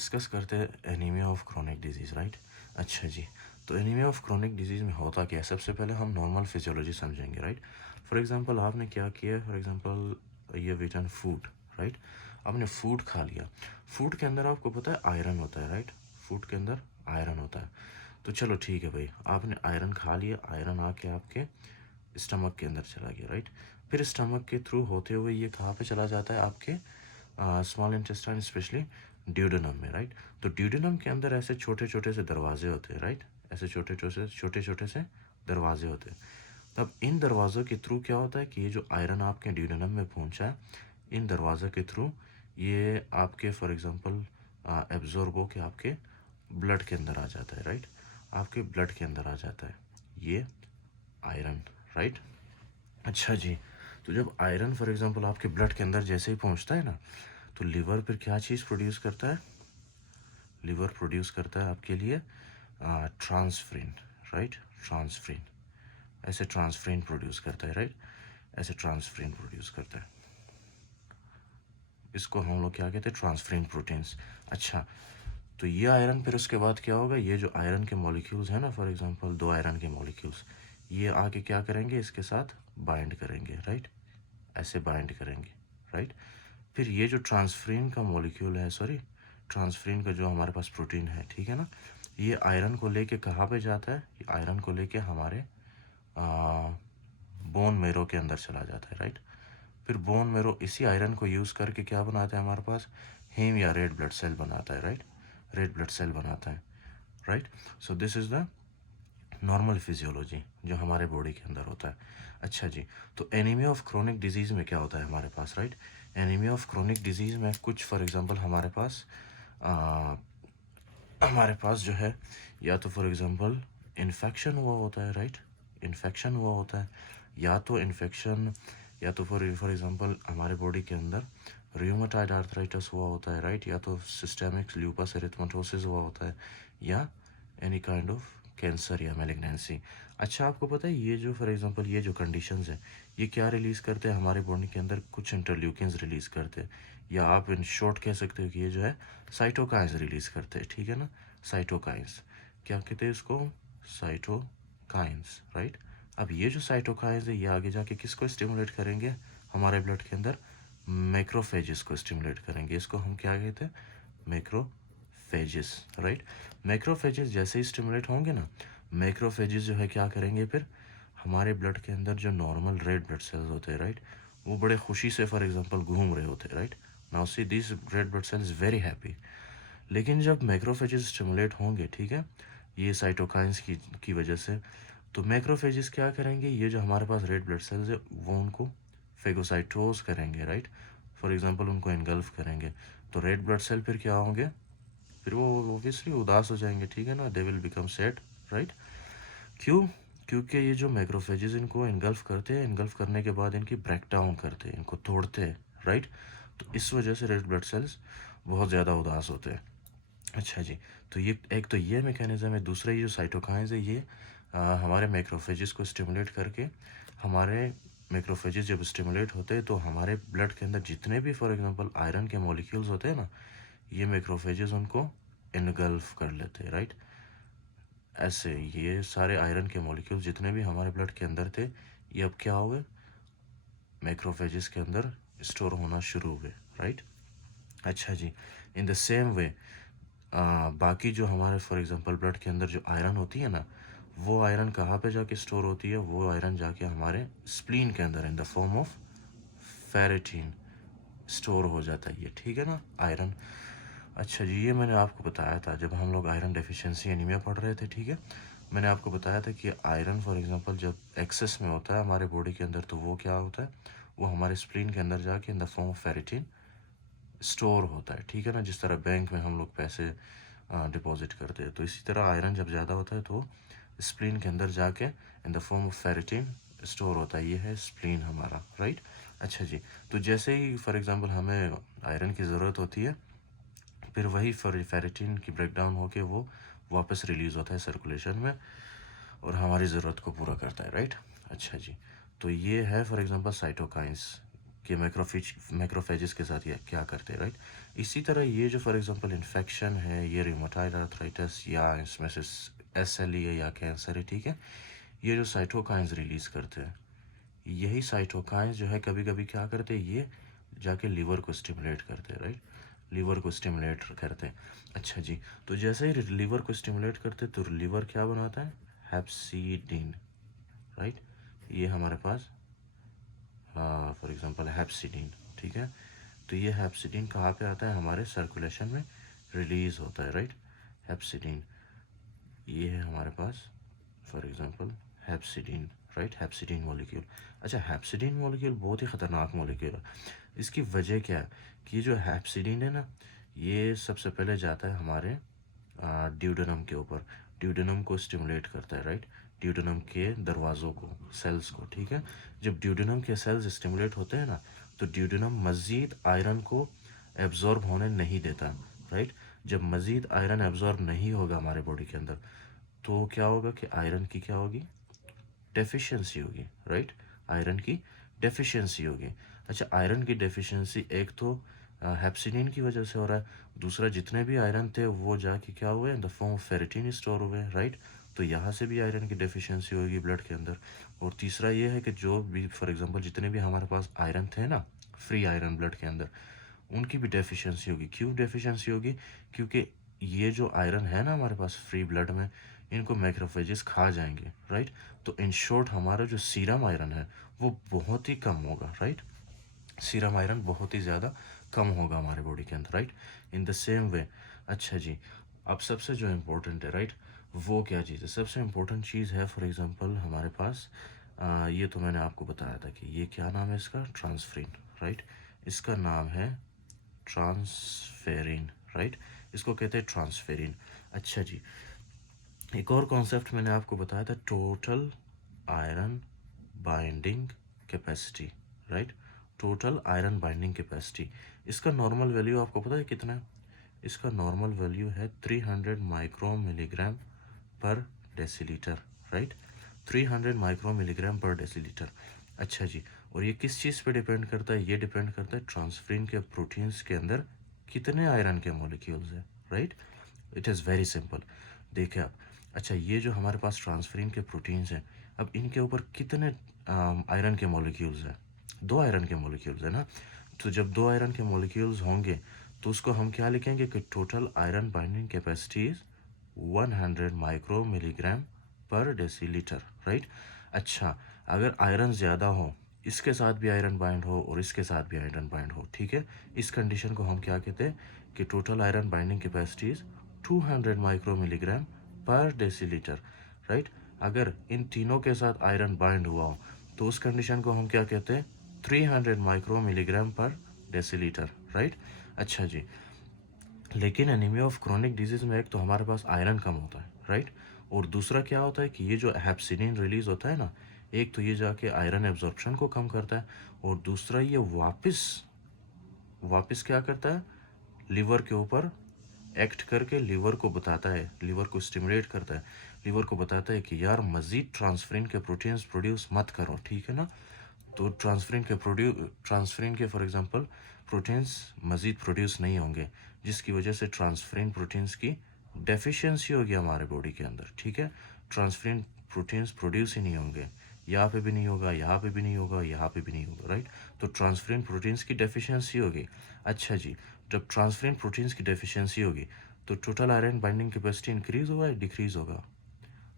Discuss करते हैं anaemia of chronic disease, right. अच्छा जी, तो एनीमिया ऑफ क्रोनिक डिजीज़ में होता क्या है? सबसे पहले हम नॉर्मल फिजियोलॉजी समझेंगे, राइट। फॉर एग्जांपल आपने क्या किया, फॉर एग्जांपल ये वेटन फूड, राइट। आपने फूड खा लिया, फूड के अंदर आपको पता है आयरन होता है, राइट। फूड के अंदर आयरन होता है। तो चलो ठीक है भाई, आपने आयरन खा लिया, आयरन आके आपके स्टमक के अंदर चला गया, राइट। फिर स्टमक के थ्रू होते हुए ये कहाँ पे चला जाता है? आपके स्मॉल इंटेस्टाइन, स्पेशली ड्यूडेनम में, राइट। तो ड्यूडेनम के अंदर ऐसे छोटे छोटे से दरवाजे होते हैं, राइट। ऐसे छोटे छोटे से दरवाजे होते हैं। तब इन दरवाज़ों के थ्रू क्या होता है कि ये जो आयरन आपके ड्यूडेनम में पहुंचा है, इन दरवाज़ों के थ्रू ये आपके फॉर एग्जांपल एब्जॉर्ब हो के आपके ब्लड के अंदर आ जाता है, राइट। आपके ब्लड के अंदर आ जाता है ये आयरन, राइट। अच्छा जी, तो जब आयरन फॉर एग्जांपल आपके ब्लड के अंदर जैसे ही पहुंचता है ना, तो लिवर फिर क्या चीज़ प्रोड्यूस करता है? लिवर प्रोड्यूस करता है आपके लिए ट्रांसफ्रिन, राइट। ट्रांसफ्रिन, ऐसे ट्रांसफ्रिन प्रोड्यूस करता है, राइट। ऐसे ट्रांसफ्रिन प्रोड्यूस करता है। इसको हम लोग क्या कहते हैं? ट्रांसफ्रिन प्रोटीन्स। अच्छा, तो ये आयरन फिर उसके बाद क्या होगा? ये जो आयरन के मॉलिक्यूल्स हैं ना, फॉर एग्जांपल दो आयरन के मॉलिक्यूल्स, ये आके क्या करेंगे? इसके साथ बाइंड करेंगे, राइट। ऐसे बाइंड करेंगे, राइट। फिर ये जो ट्रांसफ्रिन का मॉलिक्यूल है, सॉरी, ट्रांसफ्रिन का जो हमारे पास प्रोटीन है, ठीक है ना, ये आयरन को लेके कहाँ पे जाता है? ये आयरन को लेके हमारे बोन मेरो के अंदर चला जाता है, राइट। फिर बोन मेरो इसी आयरन को यूज़ करके क्या बनाता है हमारे पास? हीम या रेड ब्लड सेल बनाता है, राइट। रेड ब्लड सेल बनाता है, right. So this is the normal physiology जो हमारे बॉडी के अंदर होता है। अच्छा जी, तो एनीमिया ऑफ क्रोनिक डिजीज़ में क्या होता है हमारे पास, right. Anaemia of chronic disease में कुछ फॉर एग्जांपल हमारे पास जो है, या तो फॉर एग्जांपल इन्फेक्शन हुआ होता है, राइट। इन्फेक्शन हुआ होता है, या तो इन्फेक्शन, या तो फॉर एग्जांपल हमारे बॉडी के अंदर रियोमेटॉइड आर्थराइटिस हुआ होता है, राइट। या तो सिस्टेमिक ल्यूपस एरिथेमेटोसिस हुआ होता है, या एनी काइंड ऑफ कैंसर या मैलिग्नेंसी। अच्छा, आपको पता है ये जो फॉर एग्जांपल ये जो कंडीशंस है, ये क्या रिलीज़ करते हैं हमारे बॉडी के अंदर? कुछ इंटरल्यूकिन्स रिलीज़ करते हैं, या आप इन शॉर्ट कह सकते हो कि ये जो है साइटोकाइंस रिलीज़ करते हैं, ठीक है ना। साइटोकाइंस, क्या कहते हैं इसको? Cytokines, right. अब ये जो साइटोकाइंस है, ये आगे जाके किसको स्टिमुलेट करेंगे? हमारे ब्लड के अंदर मैक्रोफेजेस को स्टिमुलेट करेंगे। इसको हम क्या कहते हैं? Macrophages, right. मैक्रोफेजेस जैसे ही स्टिमुलेट होंगे ना, मैक्रोफेजेस जो है क्या करेंगे फिर? हमारे ब्लड के अंदर जो नॉर्मल रेड ब्लड सेल्स होते हैं, राइट, वो बड़े खुशी से फॉर एग्जांपल घूम रहे होते हैं, right. Now see this red blood cells very happy. लेकिन जब मैक्रोफेजेस स्टिमुलेट होंगे, ठीक है, ये साइटोकाइंस की वजह से, तो मैक्रोफेजेस क्या करेंगे? ये जो हमारे पास रेड ब्लड सेल्स है वो उनको फेगोसाइटोज करेंगे, राइट। फॉर एग्जांपल उनको एनगल्फ करेंगे। तो रेड ब्लड सेल फिर क्या होंगे? फिर वो ऑब्वियसली उदास हो जाएंगे, ठीक है ना। They will become sad, right. क्यों? क्योंकि ये जो मैक्रोफेजेस इनको इनगल्फ करते हैं, इनगल्फ करने के बाद इनकी ब्रेक डाउन करते हैं, इनको तोड़ते हैं, राइट। तो इस वजह से रेड ब्लड सेल्स बहुत ज़्यादा उदास होते हैं। अच्छा जी, तो ये एक तो ये मैकेनिज्म है। दूसरा ये जो साइटोकाइंस है, ये हमारे मैक्रोफेजेस को स्टिमुलेट करके, हमारे मैक्रोफेजेस जब स्टिमुलेट होते हैं तो हमारे ब्लड के अंदर जितने भी फॉर एग्जांपल आयरन के मॉलिक्यूल्स होते हैं ना, ये मैक्रोफेजेस उनको इनगल्फ कर लेते हैं, राइट। ऐसे ये सारे आयरन के मॉलिक्यूल्स जितने भी हमारे ब्लड के अंदर थे, ये अब क्या हुए? मैक्रोफेजेस के अंदर स्टोर होना शुरू हुए, राइट। अच्छा जी, इन द सेम वे बाकी जो हमारे फॉर एग्जांपल ब्लड के अंदर जो आयरन होती है ना, वो आयरन कहाँ पे जाके स्टोर होती है? वो आयरन जाके हमारे स्प्लीन के अंदर in the form of ferritin store हो जाता है ये, ठीक है ना, आयरन। अच्छा जी, ये मैंने आपको बताया था जब हम लोग आयरन डेफिशिएंसी एनीमिया पढ़ रहे थे, ठीक है। मैंने आपको बताया था कि आयरन फॉर एग्जांपल जब एक्सेस में होता है हमारे बॉडी के अंदर, तो वो क्या होता है? वो हमारे स्प्लीन के अंदर जाके in the form of ferritin store होता है, ठीक है ना। जिस तरह बैंक में हम लोग पैसे डिपॉजिट करते हैं, तो इसी तरह आयरन जब ज़्यादा होता है तो स्प्लीन के अंदर जाके in the form of ferritin store होता है। ये है स्प्लीन हमारा, राइट। अच्छा जी, तो जैसे ही फॉर एग्जांपल हमें आयरन की ज़रूरत होती है, फिर वही फेरेटिन की ब्रेकडाउन होके वो वापस रिलीज़ होता है सर्कुलेशन में और हमारी ज़रूरत को पूरा करता है, राइट। अच्छा जी, तो ये है फॉर एग्जांपल साइटोकाइंस। कि मैक्रोफेजेस के साथ ये क्या करते हैं, राइट। इसी तरह ये जो फॉर एग्जांपल इन्फेक्शन है, ये रियोमेटॉइड आर्थराइटिस या इसमें से SLE है या कैंसर है, ठीक है, ये जो साइटोकाइंस रिलीज करते हैं, यही साइटोकाइंस जो है कभी कभी क्या करते हैं, ये जाके लीवर को स्टिमुलेट करते हैं, राइट, लीवर को स्टिमुलेट करते हैं। अच्छा जी, तो जैसे ही लीवर को स्टिमुलेट करते तो लीवर क्या बनाता है, हेप्सिडीन, राइट, ये हमारे पास फॉर एग्जांपल हेप्सिडीन, ठीक है, तो ये हेप्सिडीन कहाँ पे आता है, हमारे सर्कुलेशन में रिलीज होता है, राइट, हेप्सिडीन, ये है हमारे पास फॉर एग्जांपल हेप्सिडीन, राइट, हेप्सिडीन मॉलिक्यूल। अच्छा, हेप्सिडीन मॉलिक्यूल बहुत ही ख़तरनाक मॉलिक्यूल है। इसकी वजह क्या है कि ये जो हेप्सिडीन है ना, ये सबसे पहले जाता है हमारे ड्यूडेनम के ऊपर, ड्यूडेनम को स्टिमुलेट करता है, राइट, ड्यूडेनम के दरवाज़ों को, सेल्स को, ठीक है। जब ड्यूडेनम के सेल्स स्टिमुलेट होते हैं ना, तो ड्यूडेनम मज़ीद आयरन को एब्जॉर्ब होने नहीं देता, राइट। जब मज़ीद आयरन एब्जॉर्ब नहीं होगा हमारे बॉडी के अंदर, तो क्या होगा कि आयरन की क्या होगी, डेफिशिएंसी होगी, राइट, आयरन की डेफिशिएंसी होगी। अच्छा, आयरन की डेफिशिएंसी एक तो हेप्सिडीन की वजह से हो रहा है, दूसरा जितने भी आयरन थे वो जाके क्या हुए, in the form of ferritin store हुए, राइट, तो यहाँ से भी आयरन की डेफिशिएंसी होगी ब्लड के अंदर। और तीसरा ये है कि जो भी फॉर एग्जांपल जितने भी हमारे पास आयरन थे ना, फ्री आयरन ब्लड के अंदर, उनकी भी डेफिशिएंसी होगी। क्यों डेफिशिएंसी होगी, क्योंकि ये जो आयरन है ना हमारे पास फ्री ब्लड में, इनको मैक्रोफेजेस खा जाएंगे, राइट। तो इन शॉर्ट हमारा जो सीरम आयरन है वो बहुत ही कम होगा, राइट, सीरम आयरन बहुत ही ज़्यादा कम होगा हमारे बॉडी के अंदर, right, in the same way. अच्छा जी, अब सबसे जो इम्पोर्टेंट है, राइट, वो क्या चीज़ है, सबसे इम्पोर्टेंट चीज़ है फॉर एग्जांपल हमारे पास ये तो मैंने आपको बताया था कि ये क्या नाम है इसका, ट्रांसफेरिन, राइट, इसका नाम है ट्रांसफेरिन, राइट, इसको कहते हैं ट्रांसफेरिन। अच्छा जी, एक और कॉन्सेप्ट मैंने आपको बताया था, total iron binding capacity, right, total iron binding capacity. इसका नॉर्मल वैल्यू आपको पता है कितना है, इसका नॉर्मल वैल्यू है 300 माइक्रो मिलीग्राम पर डेसीलीटर, राइट, 300 माइक्रो मिलीग्राम पर डेसीलीटर। अच्छा जी, और ये किस चीज़ पे डिपेंड करता है, ये डिपेंड करता है ट्रांसफेरिन के प्रोटीन्स के अंदर कितने आयरन के मॉलिक्यूल्स हैं, right. It is very simple, देखिए आप। अच्छा, ये जो हमारे पास ट्रांसफेरिन के प्रोटीन्स हैं, अब इनके ऊपर कितने आयरन के मॉलिक्यूल्स हैं, 2 आयरन के मॉलिक्यूल्स है ना। तो जब 2 आयरन के मॉलिक्यूल्स होंगे तो उसको हम क्या लिखेंगे कि total iron binding capacity is 100 micro milligram पर डेसीलीटर, राइट। अच्छा, अगर आयरन ज़्यादा हो, इसके साथ भी आयरन बाइंड हो और इसके साथ भी आयरन बाइंड हो, ठीक है, इस कंडीशन को हम क्या कहते हैं कि total iron binding capacity is 200 micro milligram पर डेसीलीटर, राइट। अगर इन तीनों के साथ आयरन बाइंड हुआ हो तो उस कंडीशन को हम क्या कहते हैं, 300 माइक्रो मिलीग्राम पर डेसीलीटर, राइट। अच्छा जी, लेकिन एनीमिया ऑफ क्रोनिक डिजीज में एक तो हमारे पास आयरन कम होता है, राइट, और दूसरा क्या होता है कि ये जो हेप्सिडिन रिलीज होता है ना, एक तो ये जाके आयरन एब्जॉर्प्शन को कम करता है, और दूसरा ये वापस वापस क्या करता है, लीवर के ऊपर एक्ट करके लीवर को बताता है, लीवर को स्टिमुलेट करता है, लीवर को बताता है कि यार मज़ीद ट्रांसफेरिन के प्रोटीन्स प्रोड्यूस मत करो, ठीक है ना। तो ट्रांसफेरिन के फॉर एग्जांपल प्रोटीन्स मज़ीद प्रोड्यूस नहीं होंगे, जिसकी वजह से ट्रांसफेरिन प्रोटीन्स की डेफिशिएंसी होगी हमारे बॉडी के अंदर, ठीक है। ट्रांसफेरिन प्रोटीन्स प्रोड्यूस ही नहीं होंगे, यहाँ पे भी नहीं होगा, यहाँ पे भी नहीं होगा, यहाँ पे भी नहीं होगा, राइट। तो ट्रांसफेरिन प्रोटीन्स की डेफिशिएंसी होगी। अच्छा जी, जब ट्रांसफेरिन प्रोटीन्स की डेफिशिएंसी होगी तो total iron binding capacity increase होगा या डिक्रीज होगा।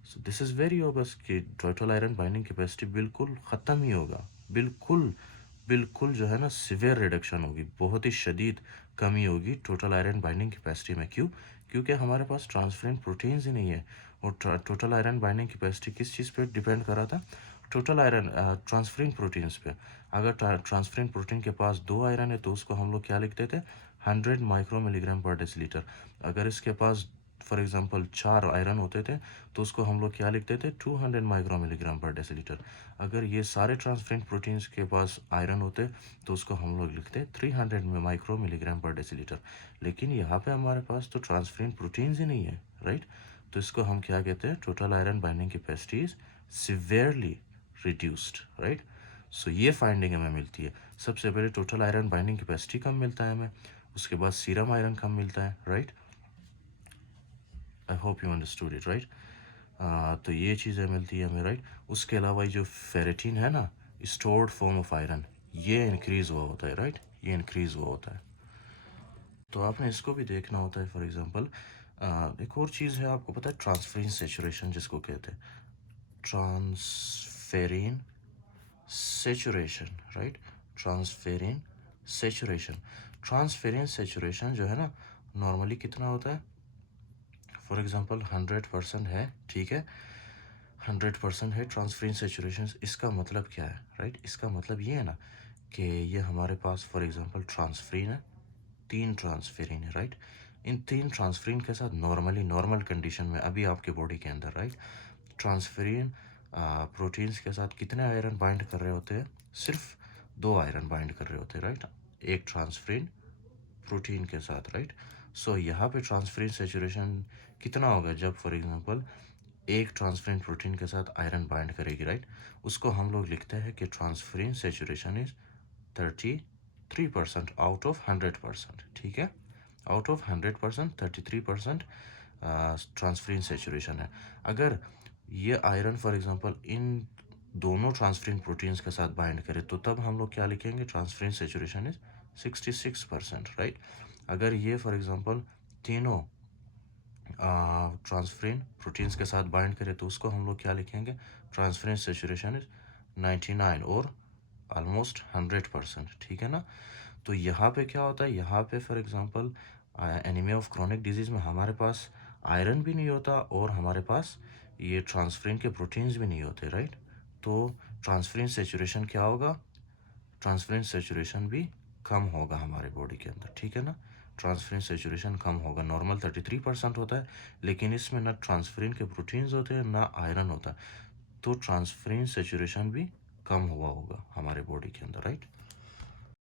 So this is very obvious कि टोटल आयरन बाइंडिंग कैपेसिटी बिल्कुल ख़त्म ही होगा, बिल्कुल बिल्कुल जो है ना सिवियर रिडक्शन होगी, बहुत ही शदीद कमी होगी टोटल आयरन बाइंडिंग कैपेसिटी में। क्यों, क्योंकि हमारे पास ट्रांसफरेंट प्रोटीन्स ही नहीं है। और टोटल आयरन बाइंडिंग कैपेसिटी किस चीज़ पे डिपेंड कर रहा था, टोटल आयरन ट्रांसफरेंट प्रोटीन्स पे। अगर ट्रांसफरेंट प्रोटीन के पास 2 आयरन है तो उसको हम लोग क्या लिखते थे, 100 माइक्रो मिलीग्राम पर डेसीलीटर। अगर इसके पास फॉर एग्जांपल 4 आयरन होते थे तो उसको हम लोग क्या लिखते थे, 200 माइक्रो मिलीग्राम पर डेसीलीटर। अगर ये सारे ट्रांसफरेंट प्रोटीन्स के पास आयरन होते तो उसको हम लोग लिखते 300 माइक्रो मिलीग्राम पर डेसीलीटर। लेकिन यहाँ पे हमारे पास तो ट्रांसफरेंट प्रोटीन्स ही नहीं है, राइट। तो इसको हम क्या कहते हैं, total iron binding capacity is severely reduced, right. So ये फाइंडिंग हमें मिलती है। सबसे पहले टोटल आयरन बाइंडिंग कैपेसिटी कम मिलता है हमें, उसके बाद सीरम आयरन कम मिलता है, right. I hope you understood it, right. तो ये चीज़ें मिलती है हमें, राइट। उसके अलावा जो फेरेटिन है ना, स्टोर्ड फॉर्म ऑफ आयरन, ये इंक्रीज़ हुआ होता है, राइट, ये इंक्रीज़ हुआ होता है। तो आपने इसको भी देखना होता है। फॉर एग्जांपल एक और चीज़ है, आपको पता है ट्रांसफेरिन सेचुरेशन जिसको कहते हैं, transferrin saturation, right. Transferrin saturation, transferrin saturation जो है ना, नॉर्मली कितना होता है। फॉर एग्जांपल 100% है, ठीक है, 100% है ट्रांसफेरिन सेचुरेशन। इसका मतलब क्या है, राइट। इसका मतलब ये है ना कि ये हमारे पास फॉर एग्जांपल ट्रांसफेरिन है, 3 ट्रांसफेरिन है, राइट। इन 3 ट्रांसफेरिन के साथ नॉर्मली नॉर्मल कंडीशन में अभी आपके बॉडी के अंदर, राइट, ट्रांसफेरिन प्रोटीन्स के साथ कितने आयरन बाइंड कर रहे होते हैं, सिर्फ 2 आयरन बाइंड कर रहे होते हैं, राइट, एक ट्रांसफेरिन प्रोटीन के साथ, राइट। सो यहाँ पे ट्रांसफेरिन सेचुरेशन कितना होगा जब फॉर एग्जांपल एक ट्रांसफेरिन प्रोटीन के साथ आयरन बाइंड करेगी, राइट। उसको हम लोग लिखते हैं कि transferrin saturation is 33% out of 100%, ठीक है। आउट ऑफ 100% 33% ट्रांसफेरिन सेचुरेशन है। अगर ये आयरन फॉर एग्जांपल इन दोनों ट्रांसफेरिन प्रोटीन्स के साथ बाइंड करे तो तब हम लोग क्या लिखेंगे, ट्रांसफेरिन सेचुरेशन इज 66%, राइट। अगर ये फॉर एग्जांपल तीनों ट्रांसफेरिन प्रोटीन्स के साथ बाइंड करे तो उसको हम लोग क्या लिखेंगे, ट्रांसफेरिन सेचुरेशन इज 99 और ऑलमोस्ट 100%, ठीक है ना। तो यहाँ पे क्या होता है, यहाँ पे for example anaemia of chronic disease में हमारे पास आयरन भी नहीं होता और हमारे पास ये ट्रांसफेरिन के प्रोटीन्स भी नहीं होते, राइट। तो ट्रांसफेरिन सेचुरेशन क्या होगा, ट्रांसफेरिन सेचुरेशन भी कम होगा हमारे बॉडी के अंदर, ठीक है ना। ट्रांसफेरिन सेचुरेशन कम होगा, नॉर्मल 33% होता है, लेकिन इसमें ना ट्रांसफेरिन के प्रोटीन्स होते हैं ना आयरन होता है, तो ट्रांसफेरिन सेचुरेशन भी कम हुआ होगा हमारे बॉडी के अंदर, राइट।